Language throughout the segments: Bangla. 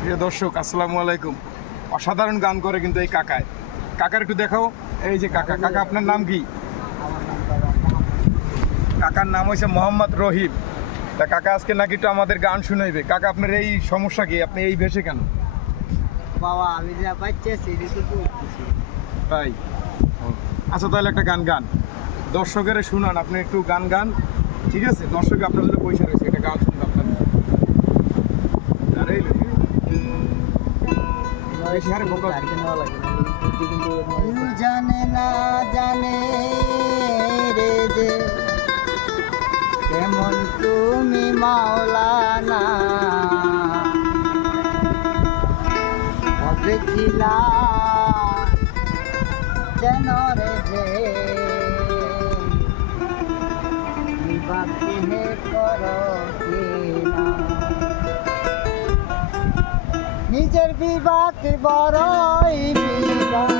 প্রিয় দর্শক, আসসালামু আলাইকুম। অসাধারণ গান করে কিন্তু এই কাকায়। কাকার একটু দেখাও। এই যে কাকা, কাকা আপনার নাম কি? কাকার নাম হয়েছে মোহাম্মদ রহিম। তা কাকা আজকে নাকি একটু আমাদের গান শুনাইবে। কাকা আপনার এই সমস্যা কি? আপনি এই ভেসে কেন? বাবা আমি যা পাইতেছি তাই? আচ্ছা, তাহলে একটা গান গান দর্শকের শুনান। আপনি একটু গান গান, ঠিক আছে? দর্শক আপনার জন্য পয়সা রয়েছে, একটা গান শুনবে আপনার। জানে না জানে রে যে কেমন তুমি মাওলানা দেখিলা যেন রে যে বাকি হে করো কিনা নিজের বিবাক বড়ই বিবাক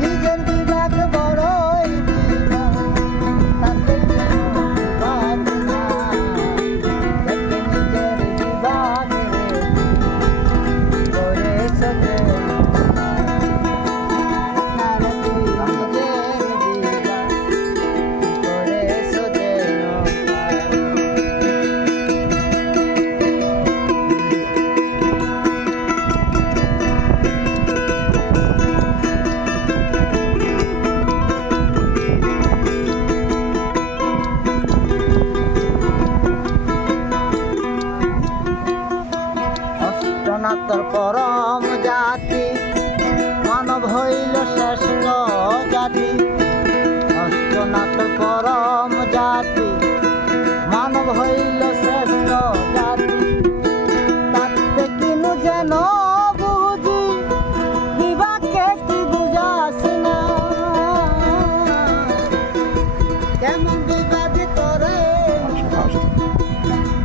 নিজের বিবাক বড়ই বিবাক তাতে বিবাক না দেখে নিজের বিবাক করে সতে তোর পরম জাতি মানব হইল শ্রেষ্ঠ জাতি অষ্টনাথর পরম জাতি মানব হইল শ্রেষ্ঠ জাতি তাতে কিনু যেন বুঝি বিবাকে কি বুঝাস না কেমন বিবাদে তোরে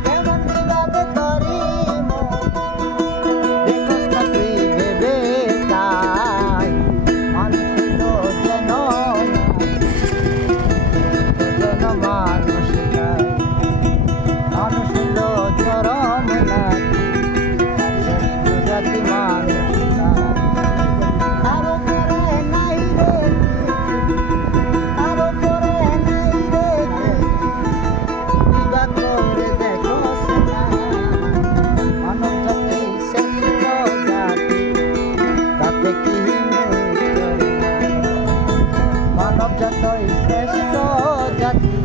কেমন বিবাদে তোরে যতই শ্রেষ্ঠ জাতি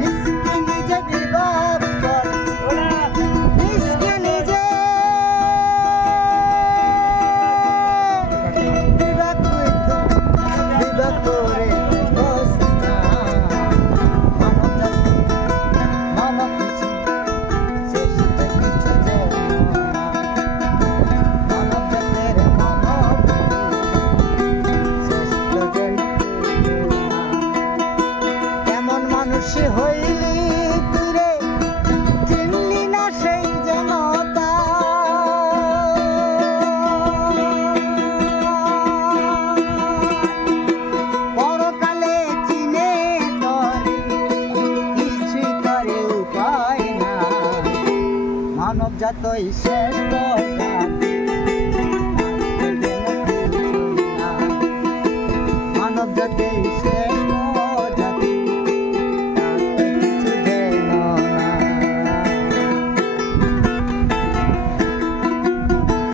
নিজকে নিজে বিবাদ কর নিজকে নিজে বিবাদ করে মানব কিছু শ্রেষ্ঠ কিছু যে মানুষে হইলি তুরে চিনলি না সেই জনতা পরকালে চিনে তরে কিছুই করে উপায় না মানব জাতই শ্রেষ্ঠ মানব জাতি